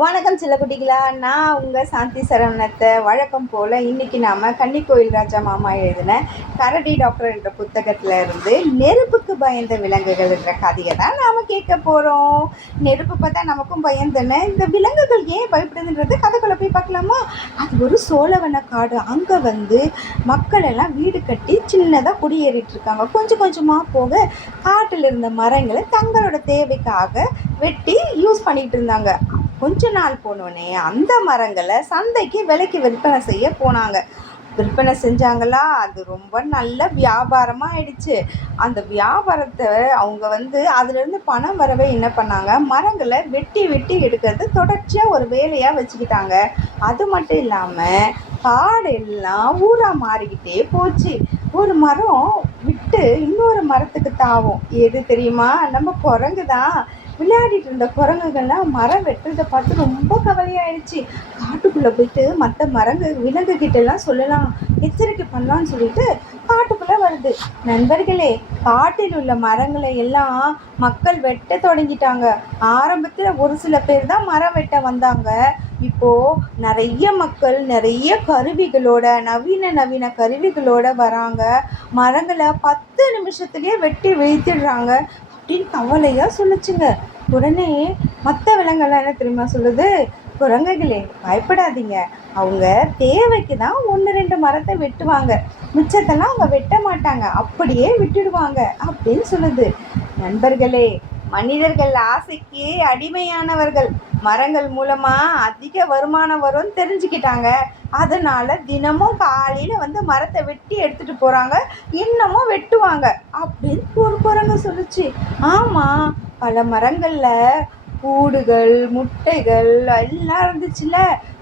வணக்கம் சில்லக்குட்டிகளா நான் உங்கள் சாந்தி சரவணத்தை வழக்கம் போல் இன்றைக்கி நாம் கன்னிக்கோயில் ராஜா மாமா எழுதின கரடி டாக்டர் என்ற புத்தகத்தில் இருந்து நெருப்புக்கு பயந்த விலங்குகள் என்ற கதையை தான் நாம் கேட்க போகிறோம் நெருப்பு பார்த்தா நமக்கும் பயந்தன இந்த விலங்குகள் ஏன் பயப்படுதுன்றது கதைக்குள்ளே போய் பார்க்கலாமா? அது ஒரு சோழவன காடு. அங்கே வந்து மக்கள் எல்லாம் வீடு கட்டி சின்னதாக குடியேறிட்டு இருக்காங்க. கொஞ்சம் கொஞ்சமாக போக காட்டில் இருந்த மரங்களை தங்களோட தேவைக்காக வெட்டி யூஸ் பண்ணிகிட்டு இருந்தாங்க. கொஞ்ச நாள் போனோடனே அந்த மரங்களை சந்தைக்கு விலைக்கு விற்பனை செய்ய போனாங்க. விற்பனை செஞ்சாங்களா? அது ரொம்ப நல்ல வியாபாரமாக ஆயிடுச்சு. அந்த வியாபாரத்தை அவங்க வந்து அதுலேருந்து பணம் வரவே என்ன பண்ணாங்க? மரங்களை வெட்டி வெட்டி எடுக்கிறது தொடர்ச்சியாக ஒரு வேலையாக வச்சுக்கிட்டாங்க. அது மட்டும் இல்லாமல் காடு எல்லாம் ஊராக மாறிக்கிட்டே போச்சு. ஒரு மரம் விட்டு இன்னொரு மரத்துக்கு தாவும். எது தெரியுமா? நம்ம குரங்கு தான். விளையாடிட்டு இருந்த குரங்குகள்லாம் மரம் வெட்டுறதை பார்த்து ரொம்ப கவலையாயிடுச்சு. காட்டுக்குள்ளே போயிட்டு மற்ற மரங்கு விலங்குகிட்டெல்லாம் சொல்லலாம் எச்சரிக்கை பண்ணலாம்னு சொல்லிட்டு காட்டுக்குள்ளே வருது. நண்பர்களே காட்டில் உள்ள மரங்களை எல்லாம் மக்கள் வெட்ட தொடங்கிட்டாங்க. ஆரம்பத்தில் ஒரு சில பேர் தான் மரம் வெட்ட வந்தாங்க. இப்போ நிறைய மக்கள் நிறைய கருவிகளோட நவீன நவீன கருவிகளோட வராங்க. மரங்களை பத்து நிமிஷத்துலேயே வெட்டி வீழ்த்திடுறாங்க அப்படின்னு கவலையாக சொல்லுச்சுங்க. உடனே மற்ற விலங்கெல்லாம் என்ன தெரியுமா சொல்லுது? குரங்குகளே பயப்படாதீங்க. அவங்க தேவைக்கு தான் ஒன்று ரெண்டு மரத்தை வெட்டுவாங்க. மிச்சத்தெல்லாம் அவங்க வெட்ட மாட்டாங்க. அப்படியே விட்டுடுவாங்க அப்படின்னு சொல்லுது. நண்பர்களே மனிதர்கள் ஆசைக்கு அடிமையானவர்கள். மரங்கள் மூலமாக அதிக வருமானம் வரும்னு தெரிஞ்சுக்கிட்டாங்க. அதனால தினமும் காலையில் வந்து மரத்தை வெட்டி எடுத்துகிட்டு போகிறாங்க இன்னமும் வெட்டுவாங்க. அப்படின்னு ஒரு குரங்கு சொல்லுச்சு. ஆமாம் பல மரங்களில் கூடுகள் முட்டைகள் எல்லாம் இருந்துச்சுல.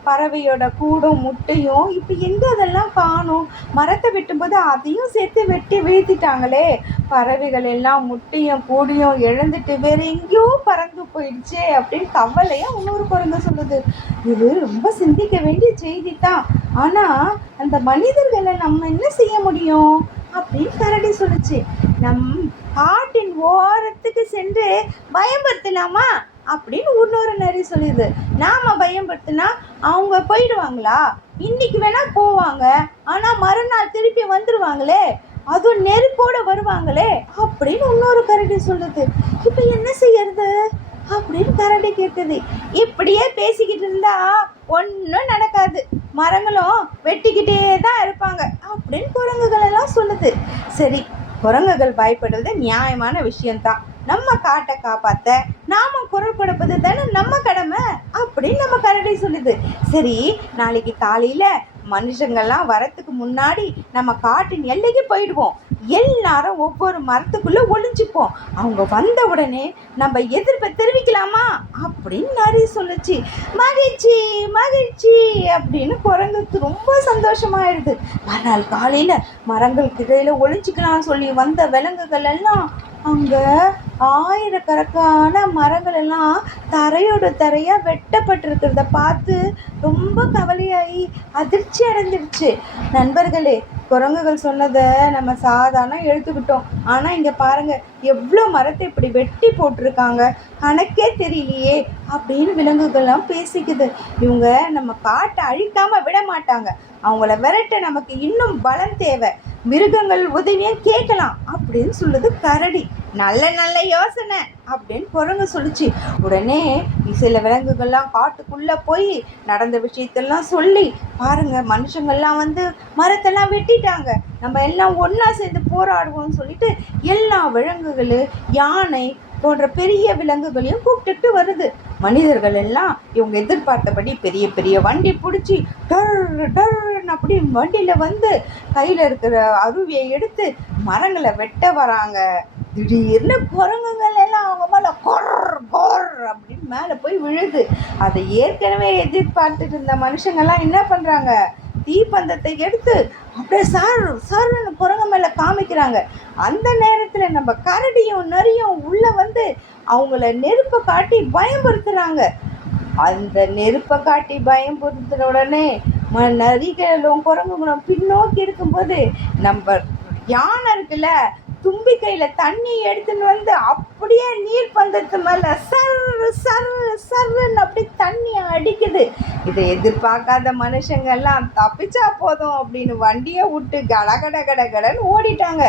பறவையோட கூடும் முட்டையும் இப்போ எங்கே அதெல்லாம் காணும்? மரத்தை வெட்டும்போது அதையும் சேர்த்து வெட்டி வீழ்த்திட்டாங்களே. பறவைகள் எல்லாம் முட்டையும் கூடியும் இழந்துட்டு வேற எங்கேயோ பறந்து போயிடுச்சே அப்படின்னு கவலையாக இன்னொரு குரங்கு சொல்லுது. இது ரொம்ப சிந்திக்க வேண்டிய செய்தி தான் ஆனால் அந்த மனிதர்களை நம்ம என்ன செய்ய முடியும்? அப்படின்னு கரடி சொல்லுச்சு. நம் காட்டின் ஓரத்துக்கு சென்று பயன்படுத்தலாமா அப்படின்னு இன்னொரு நரி சொல்லிடுது. நாம் பயன்படுத்தினா அவங்க போயிடுவாங்களா? இன்னைக்கு வேணால் போவாங்க. ஆனால் மறுநாள் திருப்பி வந்துடுவாங்களே அதுவும் நெருப்போடு வருவாங்களே அப்படின்னு இன்னொரு கரடி சொல்லுது. இப்போ என்ன செய்யறது? அப்படின்னு கரடி கேட்குது இப்படியே பேசிக்கிட்டு இருந்தா ஒன்றும் நடக்காது. மரங்களும் வெட்டிக்கிட்டே தான் இருப்பாங்க அப்படின்னு குரங்குகள் எல்லாம் சொல்லுது. சரி குரங்குகள் பயப்படுவது நியாயமான விஷயம்தான். நம்ம காட்டை காப்பாற்ற நாம குரல் கொடுப்பது தானே நம்ம கடமை அப்படின்னு நம்ம கரடி சொல்லுது. சரி நாளைக்கு காலையில் மனுஷங்கள்லாம் வரத்துக்கு முன்னாடி நம்ம காட்டின் எல்லைக்கு போயிடுவோம். எல்லாரும் ஒவ்வொரு மரத்துக்குள்ளே ஒளிஞ்சுப்போம். அவங்க வந்த உடனே நம்ம எதிர்ப்பை தெரிவிக்கலாமா அப்படின்னு நிறைய சொல்லுச்சு. மகிழ்ச்சி மகிழ்ச்சி அப்படின்னு குரங்குக்கு ரொம்ப சந்தோஷமாயிடுது மறுநாள் காலையில் மரங்களுக்கு இடையில ஒளிஞ்சுக்கலாம் சொல்லி வந்த விலங்குகள் எல்லாம் அங்கே ஆயிரக்கணக்கான மரங்கள் எல்லாம் தரையோட தரையாக வெட்டப்பட்டிருக்கிறத பார்த்து ரொம்ப கவலையாகி அதிர்ச்சி அடைஞ்சிடுச்சு. நண்பர்களே குரங்குகள் சொன்னதை நம்ம சாதாரண எடுத்துக்கிட்டோம் ஆனால் இங்கே பாருங்கள் எவ்வளோ மரத்தை இப்படி வெட்டி போட்டிருக்காங்க. கணக்கே தெரியலையே அப்படின்னு விலங்குகள்லாம் பேசிக்குது. இவங்க நம்ம காட்டை அழிக்காமல் விட மாட்டாங்க. அவங்கள விரட்ட நமக்கு இன்னும் பலம் தேவை. மிருகங்கள் உதவியும் கேட்கலாம் அப்படின்னு சொல்லுது கரடி. நல்ல நல்ல யோசனை அப்படின்னு குரங்கு சொல்லிச்சு. உடனே சில விலங்குகள்லாம் காட்டுக்குள்ளே போய் நடந்த விஷயத்தெல்லாம் சொல்லி பாருங்க மனுஷங்கள்லாம் வந்து மரத்தெல்லாம் வெட்டிட்டாங்க. நம்ம எல்லாம் ஒன்றா சேர்ந்து போராடுவோம்னு சொல்லிட்டு எல்லா விலங்குகளும் யானை போன்ற பெரிய விலங்குகளையும் கூப்பிட்டுட்டு வருது. மனிதர்கள் எல்லாம் இவங்க எதிர்பார்த்தபடி பெரிய பெரிய வண்டி பிடிச்சி டர் டர்னு அப்படி வண்டியில் வந்து கையில் இருக்கிற அருவியை எடுத்து மரங்களை வெட்ட வராங்க. திடீர்னு குரங்குகள் எல்லாம் அவங்க மேலே கொர் கொர் அப்படின்னு மேலே போய் விழுது. அதை ஏற்கனவே எதிர்பார்த்துட்டு இருந்த மனுஷங்கள்லாம் என்ன பண்ணுறாங்க தீப்பந்தத்தை எடுத்து அப்படியே சார் சார்னு குரங்கு மேலே காமிக்கிறாங்க. அந்த நேரத்தில் நம்ம கரடியும் நரியும் உள்ளே வந்து அவங்கள நெருப்பை காட்டி பயமுறுத்துறாங்க. அந்த நெருப்பை காட்டி பயமுறுத்துன உடனே ம நரிகளும் குரங்குகளும் பின்னோக்கி இருக்கும்போது நம்ம யானை இருக்குல்ல தும்பிக்கையில் தண்ணி எடுத்துன்னு வந்து அப்படியே நீர் பந்தத்து மேலே சர்ரு சர்ரு சர்ருன்னு அப்படி தண்ணி அடிக்குது. இதை எதிர்பார்க்காத மனுஷங்கெல்லாம் தப்பிச்சா போதும் அப்படின்னு வண்டியை விட்டு கடகட கடகடன்னு ஓடிட்டாங்க.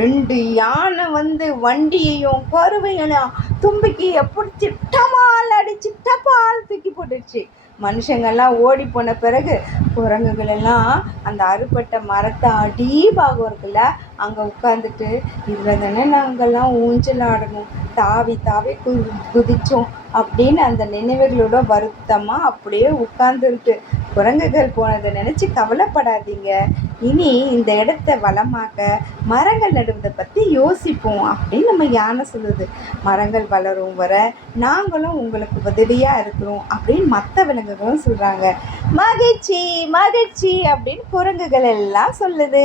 ரெண்டு யானை வந்து வண்டியையும் கருவையெல்லாம் தும்பிக்கையை பிடிச்சி டமால் அடிச்சு டபால் தூக்கி போட்டுடுச்சு மனுஷங்கள்லாம் ஓடி போன பிறகு குரங்குகள் எல்லாம் அந்த அறுபட்ட மரத்தை அடிபாகம் இருக்குல்ல அங்கே உட்காந்துட்டு இதில் தானே நாங்கள்லாம் ஊஞ்சல் ஆடணும் தாவி தாவி கு குதித்தோம் அப்படின்னு அந்த நினைவுகளோட வருத்தமாக அப்படியே உட்காந்துருட்டு குரங்குகள் போனதை நினச்சி கவலைப்படாதீங்க. இனி இந்த இடத்த வளமாக்க மரங்கள் நடுவதை பற்றி யோசிப்போம் அப்படின்னு நம்ம யானை சொல்லுது. மரங்கள் வளரும் வர நாங்களும் உங்களுக்கு உதவியாக இருக்கிறோம் அப்படின்னு மற்ற விலங்குகளும் சொல்கிறாங்க மகிழ்ச்சி மகிழ்ச்சி அப்படின்னு குரங்குகள் எல்லாம் சொல்லுது.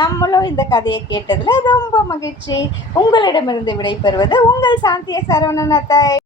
நம்மளும் இந்த கதை கதையை கேட்டதில் ரொம்ப மகிழ்ச்சி. உங்களிடமிருந்து விடைபெறுவது உங்கள் சாந்திய சரவணன் அத்தாய்